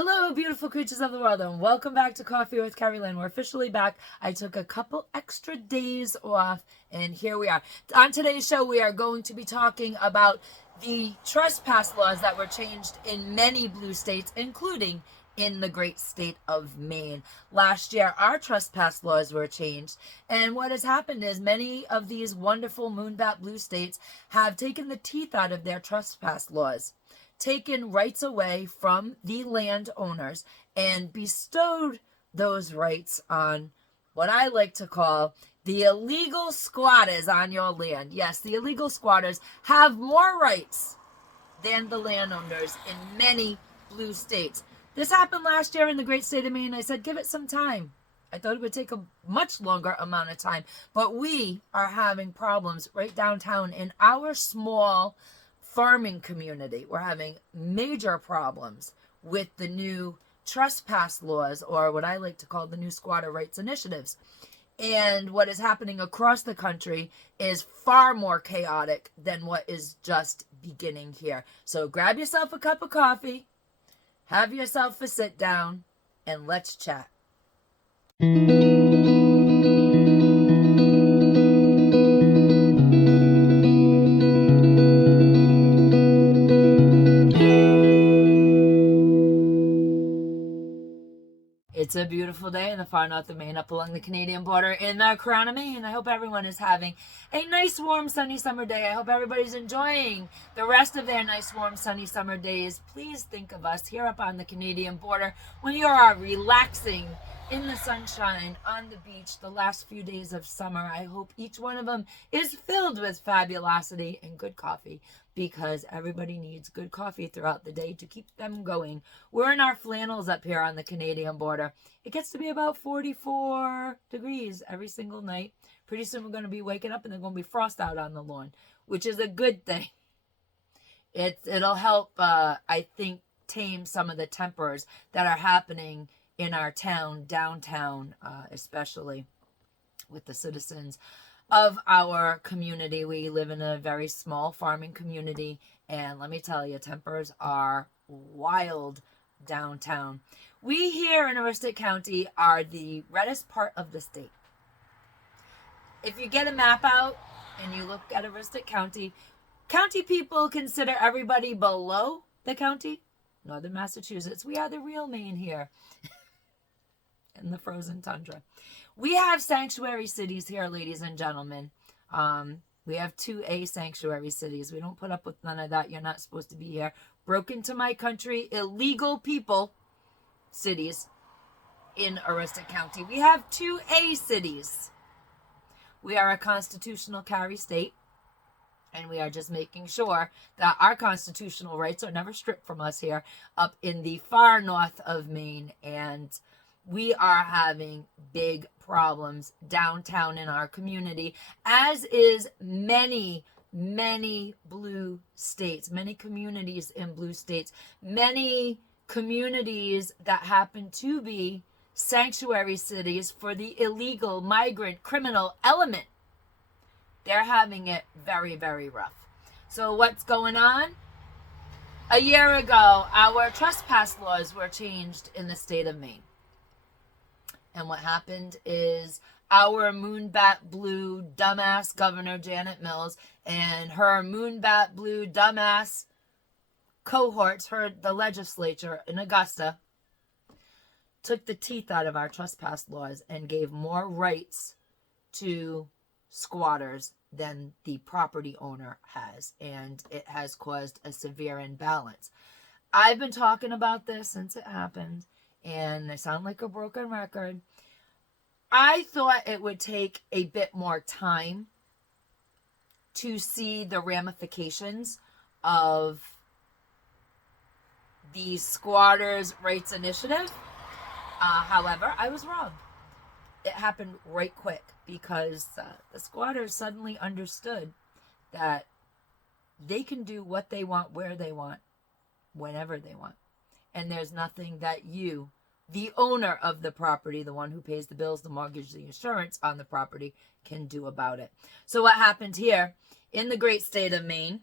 Hello, beautiful creatures of the world, and welcome back to Coffee with Kerri-Lynn. We're officially back. I took a couple extra days off, and here we are. On today's show, we are going to be talking about the trespass laws that were changed in many blue states, including in the great state of Maine. Last year, our trespass laws were changed, and what has happened is many of these wonderful moonbat blue states have taken the teeth out of their trespass laws, taken rights away from the landowners, and bestowed those rights on what I like to call the illegal squatters on your land. Yes, the illegal squatters have more rights than the landowners in many blue states. This happened last year in the great state of Maine. I said, give it some time. I thought it would take a much longer amount of time, but we are having problems right downtown in our small farming community. We're having major problems with the new trespass laws, or what I like to call the new squatter rights initiatives. And what is happening across the country is far more chaotic than what is just beginning here. So grab yourself a cup of coffee, have yourself a sit down, and let's chat. It's a beautiful day in the far north of Maine, up along the Canadian border in the crown of Maine. I hope everyone is having a nice, warm, sunny summer day. I hope everybody's enjoying the rest of their nice, warm, sunny summer days. Please think of us here up on the Canadian border when you are relaxing in the sunshine on the beach the last few days of summer. I hope each one of them is filled with fabulosity and good coffee, because everybody needs good coffee throughout the day to keep them going. We're in our flannels up here on the Canadian border. It gets to be about 44 degrees every single night. Pretty soon we're going to be waking up and there's going to be frost out on the lawn, which is a good thing. It'll help, I think, tame some of the tempers that are happening in our town, downtown, especially with the citizens of our community. We live in a very small farming community, and let me tell you, tempers are wild downtown. We here in Aroostook County are the reddest part of the state. If you get a map out and you look at Aroostook County, county people consider everybody below the county northern Massachusetts. We are the real Maine here in the frozen tundra. We have sanctuary cities here, ladies and gentlemen. We have 2A sanctuary cities. We don't put up with none of that. You're not supposed to be here. Broke into my country, illegal people cities in Aroostook County. We have 2A cities. We are a constitutional carry state, and we are just making sure that our constitutional rights are never stripped from us here up in the far north of Maine. And we are having big problems downtown in our community, as is many blue states, many communities in blue states, many communities that happen to be sanctuary cities for the illegal migrant criminal element. They're having it very, very rough. So what's going on? A year ago, our trespass laws were changed in the state of Maine. And what happened is our moonbat blue dumbass Governor Janet Mills and her moonbat blue dumbass cohorts, the legislature in Augusta, took the teeth out of our trespass laws and gave more rights to squatters than the property owner has. And it has caused a severe imbalance. I've been talking about this since it happened, and I sound like a broken record. I thought it would take a bit more time to see the ramifications of the Squatters' Rights Initiative. However, I was wrong. It happened right quick, because the squatters suddenly understood that they can do what they want, where they want, whenever they want. And there's nothing that you, the owner of the property, the one who pays the bills, the mortgage, the insurance on the property, can do about it. So what happened here in the great state of Maine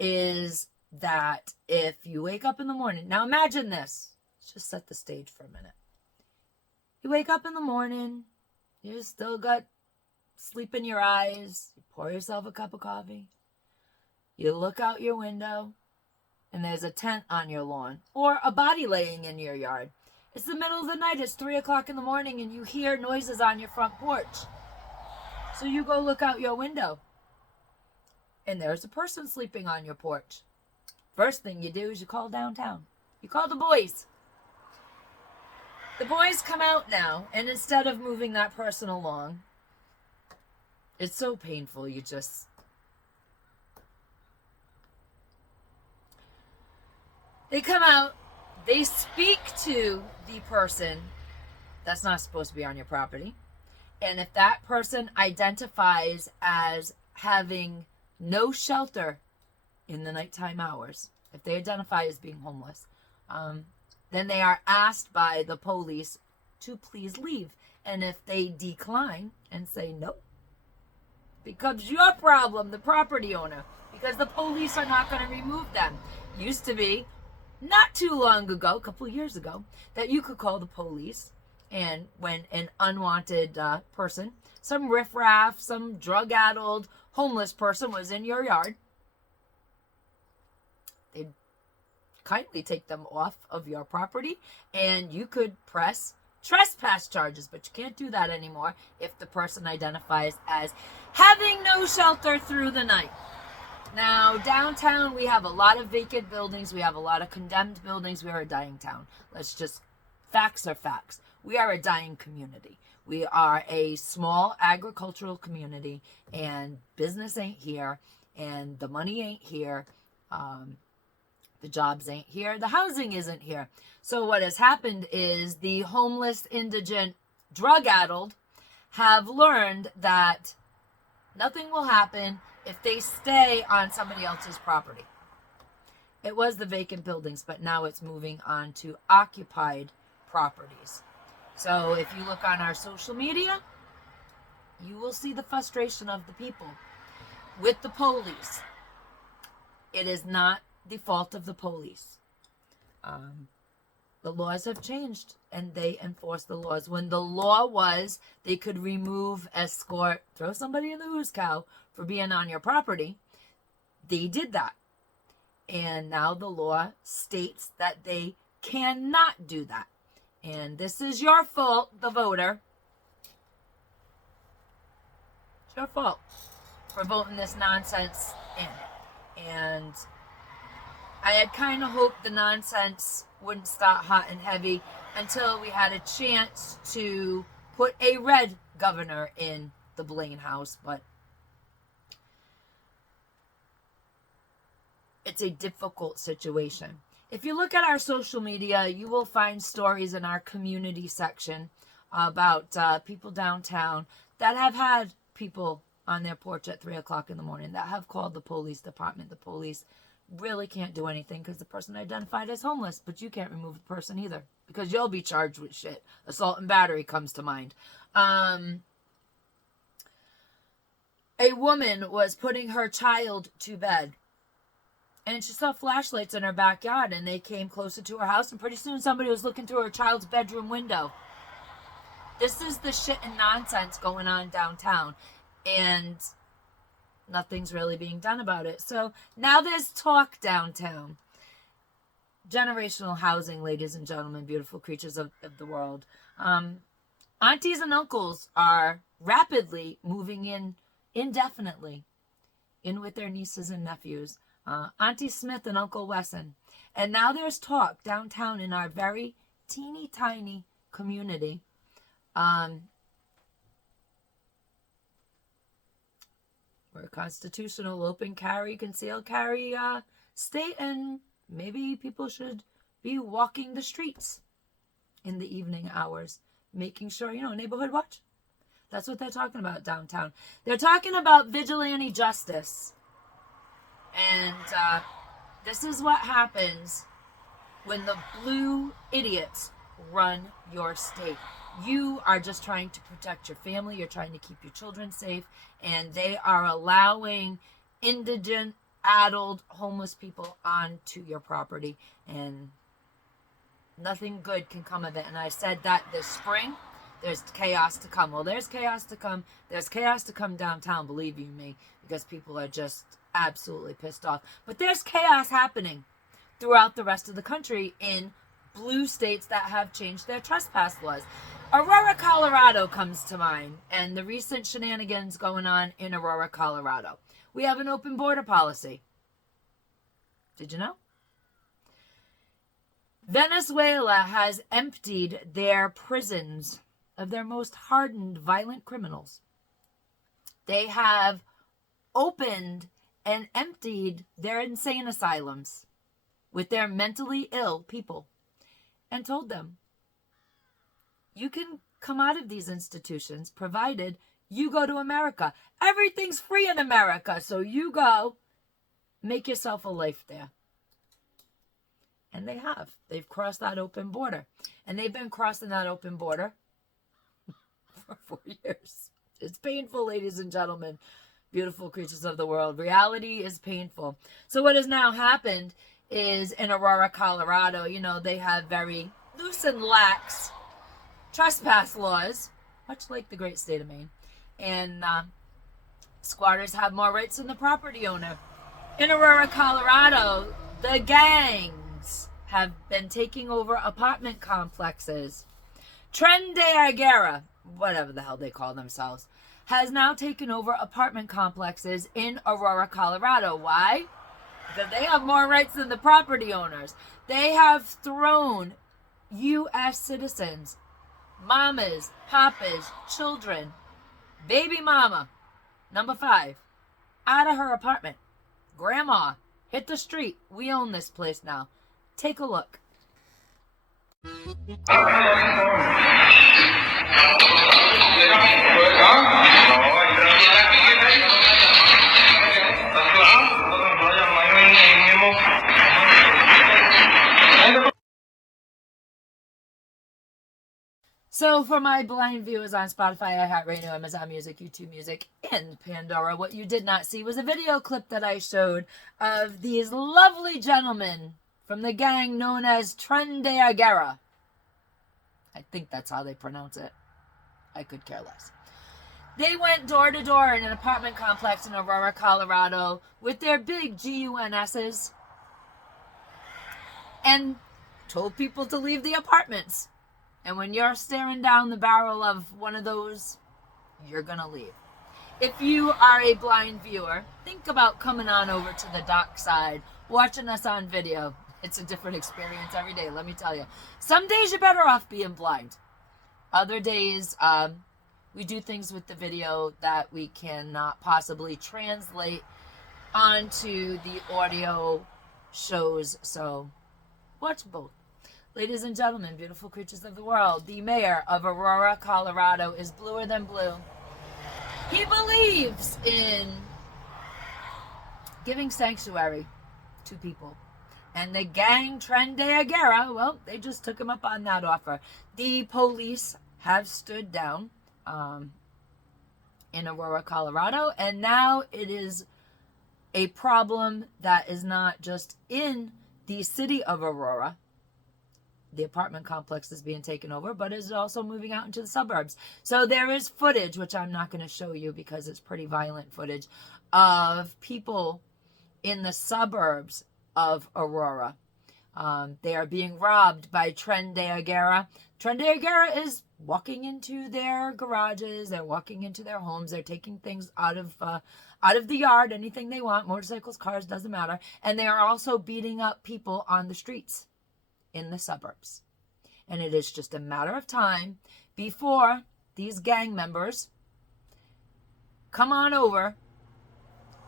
is that if you wake up in the morning, now imagine this, let's just set the stage for a minute. You wake up in the morning, you still got sleep in your eyes, you pour yourself a cup of coffee, you look out your window, and there's a tent on your lawn, or a body laying in your yard. It's the middle of the night, it's 3 o'clock in the morning, and you hear noises on your front porch. So you go look out your window, and there's a person sleeping on your porch. First thing you do is you call downtown. You call the boys. The boys come out now, and instead of moving that person along, it's so painful, they come out, they speak to the person that's not supposed to be on your property. And if that person identifies as having no shelter in the nighttime hours, if they identify as being homeless, then they are asked by the police to please leave. And if they decline and say no, it becomes your problem, the property owner, because the police are not going to remove them. Used to be, not too long ago, a couple of years ago, that you could call the police, and when an unwanted person, some riffraff, some drug-addled homeless person was in your yard, they'd kindly take them off of your property, and you could press trespass charges, but you can't do that anymore if the person identifies as having no shelter through the night. Now, downtown, we have a lot of vacant buildings. We have a lot of condemned buildings. We are a dying town. Facts are facts. We are a dying community. We are a small agricultural community, and business ain't here, and the money ain't here. The jobs ain't here. The housing isn't here. So what has happened is the homeless, indigent, drug-addled have learned that nothing will happen if they stay on somebody else's property. It was the vacant buildings, but now it's moving on to occupied properties. So if you look on our social media, you will see the frustration of the people with the police. It is not the fault of the police. The laws have changed, and they enforce the laws. When the law was they could remove, escort, throw somebody in the who's cow for being on your property, they did that. And now the law states that they cannot do that. And this is your fault, the voter. It's your fault for voting this nonsense in. And I had kind of hoped the nonsense wouldn't start hot and heavy until we had a chance to put a red governor in the Blaine House, but it's a difficult situation. If you look at our social media, you will find stories in our community section about people downtown that have had people on their porch at 3 o'clock in the morning, that have called the police department. The police really can't do anything because the person identified as homeless, but you can't remove the person either because you'll be charged with shit. Assault and battery comes to mind. A woman was putting her child to bed, and she saw flashlights in her backyard, and they came closer to her house, and pretty soon somebody was looking through her child's bedroom window. This is the shit and nonsense going on downtown, and nothing's really being done about it. So now there's talk downtown. Generational housing, ladies and gentlemen, beautiful creatures of the world. Aunties and uncles are rapidly moving in indefinitely in with their nieces and nephews. Auntie Smith and Uncle Wesson. And now there's talk downtown in our very teeny tiny community. We're a constitutional open carry, concealed carry state, and maybe people should be walking the streets in the evening hours, making sure, neighborhood watch. That's what they're talking about downtown. They're talking about vigilante justice. And this is what happens when the blue idiots run your state. You are just trying to protect your family. You're trying to keep your children safe. And they are allowing indigent, addled homeless people onto your property, and nothing good can come of it. And I said that this spring, there's chaos to come. Well, there's chaos to come. There's chaos to come downtown, believe you me, because people are just absolutely pissed off. But there's chaos happening throughout the rest of the country in blue states that have changed their trespass laws. Aurora, Colorado comes to mind, and the recent shenanigans going on in Aurora, Colorado. We have an open border policy. Did you know? Venezuela has emptied their prisons of their most hardened violent criminals. They have opened and emptied their insane asylums with their mentally ill people and told them, you can come out of these institutions provided you go to America. Everything's free in America, so you go make yourself a life there. And they have. They've crossed that open border. And they've been crossing that open border for 4 years. It's painful, ladies and gentlemen. Beautiful creatures of the world. Reality is painful. So what has now happened is in Aurora, Colorado, you know, they have very loose and lax trespass laws, much like the great state of Maine. And squatters have more rights than the property owner. In Aurora, Colorado, the gangs have been taking over apartment complexes. Tren de Aguera, whatever the hell they call themselves, has now taken over apartment complexes in Aurora, Colorado. Why? Because they have more rights than the property owners. They have thrown U.S. citizens, mamas, papas, children, baby mama, number 5, out of her apartment. Grandma, hit the street. We own this place now. Take a look. So for my blind viewers on Spotify, iHeartRadio, Amazon Music, YouTube Music, and Pandora, what you did not see was a video clip that I showed of these lovely gentlemen from the gang known as Tren de Aguera. I think that's how they pronounce it. I could care less. They went door to door in an apartment complex in Aurora, Colorado with their big GUNSs and told people to leave the apartments. And when you're staring down the barrel of one of those, you're going to leave. If you are a blind viewer, think about coming on over to the dock side, watching us on video. It's a different experience every day, let me tell you. Some days you're better off being blind. Other days, we do things with the video that we cannot possibly translate onto the audio shows. So watch both. Ladies and gentlemen, beautiful creatures of the world, the mayor of Aurora, Colorado is bluer than blue. He believes in giving sanctuary to people. And the gang Tren de Aguera, well, they just took him up on that offer. The police have stood down in Aurora, Colorado, and now it is a problem that is not just in the city of Aurora. The apartment complex is being taken over, but is also moving out into the suburbs. So there is footage, which I'm not going to show you because it's pretty violent footage, of people in the suburbs of Aurora. They are being robbed by Tren de Aguera. Tren de Aguera is walking into their garages. They're walking into their homes. They're taking things out of the yard, anything they want, motorcycles, cars, doesn't matter. And they are also beating up people on the streets in the suburbs. And it is just a matter of time before these gang members come on over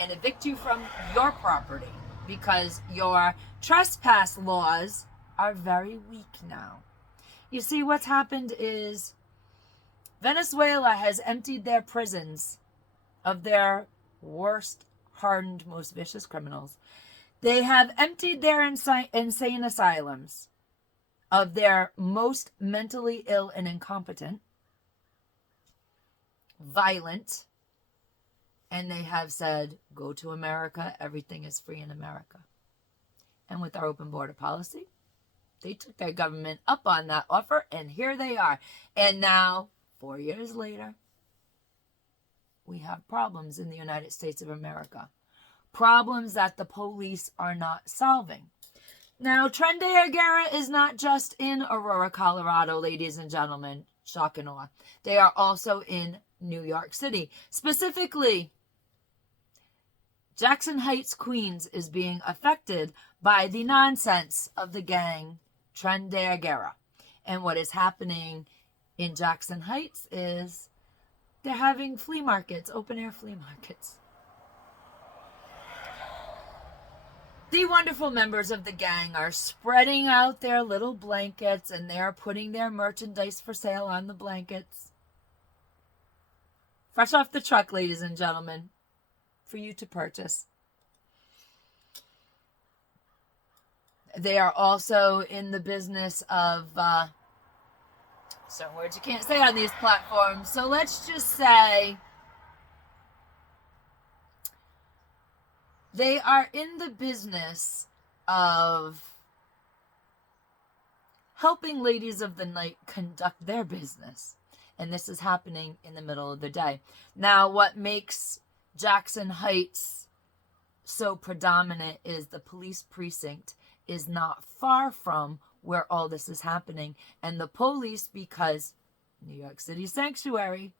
and evict you from your property, because your trespass laws are very weak now. You see, what's happened is Venezuela has emptied their prisons of their worst, hardened, most vicious criminals. They have emptied their insane asylums of their most mentally ill and incompetent, violent, And they have said, go to America, everything is free in America. And with our open border policy, they took their government up on that offer, and here they are. And now, 4 years later, we have problems in the United States of America. Problems that the police are not solving. Now, Tren de Guerra is not just in Aurora, Colorado, ladies and gentlemen. Shock and awe. They are also in New York City. Specifically, Jackson Heights, Queens is being affected by the nonsense of the gang Tren de Guerra. And what is happening in Jackson Heights is they're having flea markets, open air flea markets. The wonderful members of the gang are spreading out their little blankets, and they're putting their merchandise for sale on the blankets. Fresh off the truck, ladies and gentlemen, for you to purchase. They are also in the business of certain words you can't say on these platforms. So let's just say they are in the business of helping ladies of the night conduct their business. And this is happening in the middle of the day. Now, what makes Jackson Heights so predominant is the police precinct is not far from where all this is happening. And the police, because New York City sanctuary,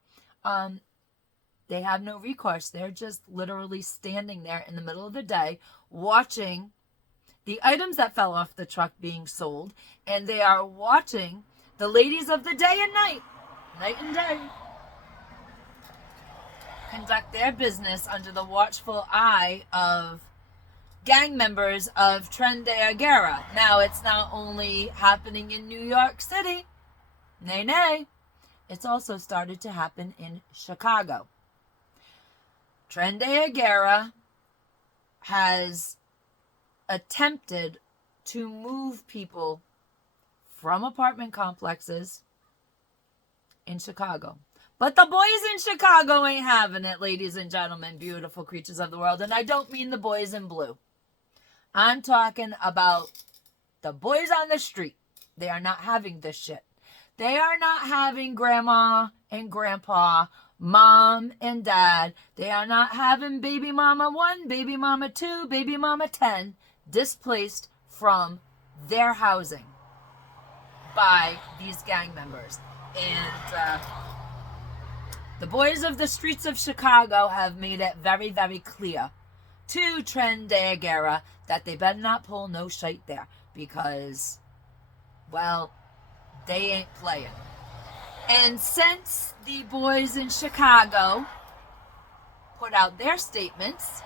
they have no recourse. They're just literally standing there in the middle of the day watching the items that fell off the truck being sold. And they are watching the ladies of the day and night and day, conduct their business under the watchful eye of gang members of Tren de Guerra. Now, it's not only happening in New York City. Nay. It's also started to happen in Chicago. Tren de Guerra has attempted to move people from apartment complexes in Chicago. But the boys in Chicago ain't having it, ladies and gentlemen, beautiful creatures of the world. And I don't mean the boys in blue. I'm talking about the boys on the street. They are not having this shit. They are not having grandma and grandpa, mom and dad. They are not having baby mama 1, baby mama 2, baby mama 10 displaced from their housing by these gang members. And the boys of the streets of Chicago have made it very, very clear to Tren de Guerra that they better not pull no shite there, because, well, they ain't playing. And since the boys in Chicago put out their statements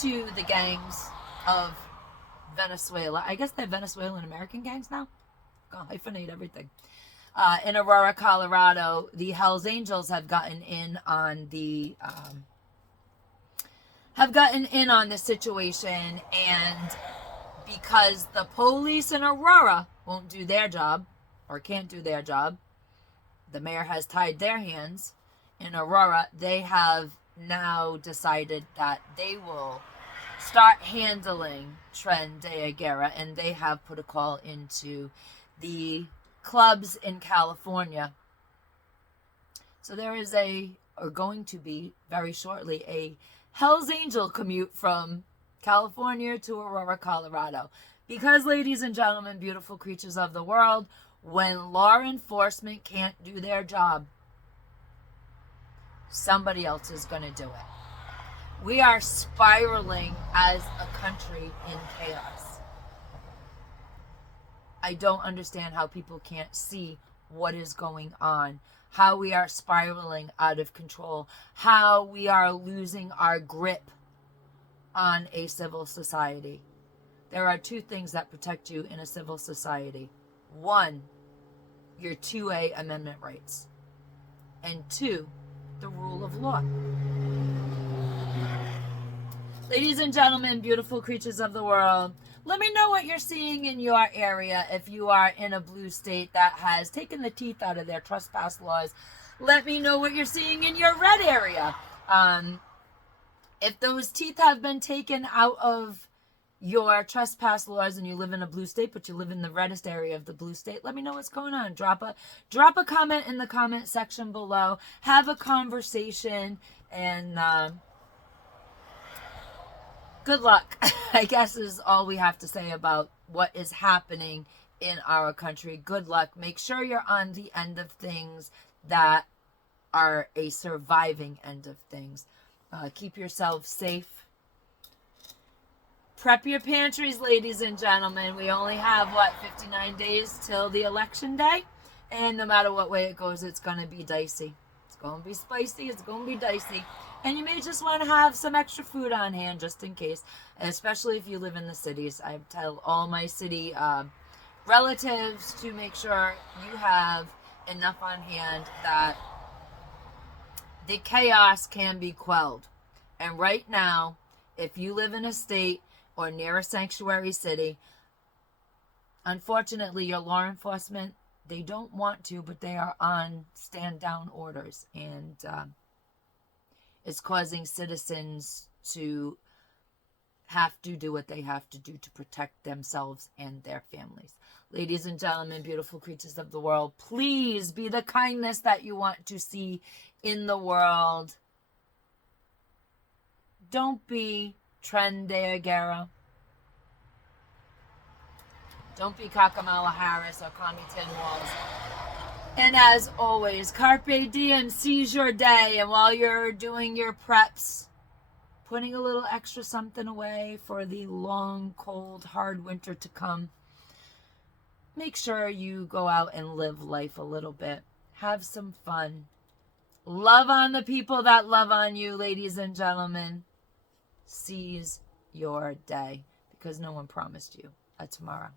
to the gangs of Venezuela, I guess they're Venezuelan American gangs now. Gonna hyphenate everything. In Aurora, Colorado, the Hells Angels have gotten in on the situation, and because the police in Aurora won't do their job or can't do their job, the mayor has tied their hands. In Aurora, they have now decided that they will start handling Tren de Guerra, and they have put a call into the clubs in California. So there is going to be very shortly a Hell's Angel commute from California to Aurora, Colorado. Because, ladies and gentlemen, beautiful creatures of the world, when law enforcement can't do their job, somebody else is going to do it. We are spiraling as a country in chaos. I don't understand how people can't see what is going on, how we are spiraling out of control, how we are losing our grip on a civil society. There are two things that protect you in a civil society. One, your 2A Amendment rights. And two, the rule of law. Ladies and gentlemen, beautiful creatures of the world, let me know what you're seeing in your area. If you are in a blue state that has taken the teeth out of their trespass laws, let me know what you're seeing in your red area. If those teeth have been taken out of your trespass laws and you live in a blue state, but you live in the reddest area of the blue state, let me know what's going on. Drop a comment in the comment section below. Have a conversation, and good luck, I guess, is all we have to say about what is happening in our country. Good luck. Make sure you're on the end of things that are a surviving end of things. Keep yourself safe. Prep your pantries, ladies and gentlemen. We only have, 59 days till the election day? And no matter what way it goes, it's going to be dicey. It's going to be spicy. It's going to be dicey. And you may just want to have some extra food on hand just in case, especially if you live in the cities. I tell all my city relatives to make sure you have enough on hand that the chaos can be quelled. And right now, if you live in a state or near a sanctuary city, unfortunately, your law enforcement, they don't want to, but they are on stand down orders. And it's causing citizens to have to do what they have to do to protect themselves and their families. Ladies and gentlemen, beautiful creatures of the world, please be the kindness that you want to see in the world. Don't be Tren de Aguera. Don't be Kakamala Harris or Kami Tin Walls. And as always, Carpe Diem, seize your day. And while you're doing your preps, putting a little extra something away for the long, cold, hard winter to come, make sure you go out and live life a little bit. Have some fun. Love on the people that love on you, ladies and gentlemen. Seize your day, because no one promised you a tomorrow.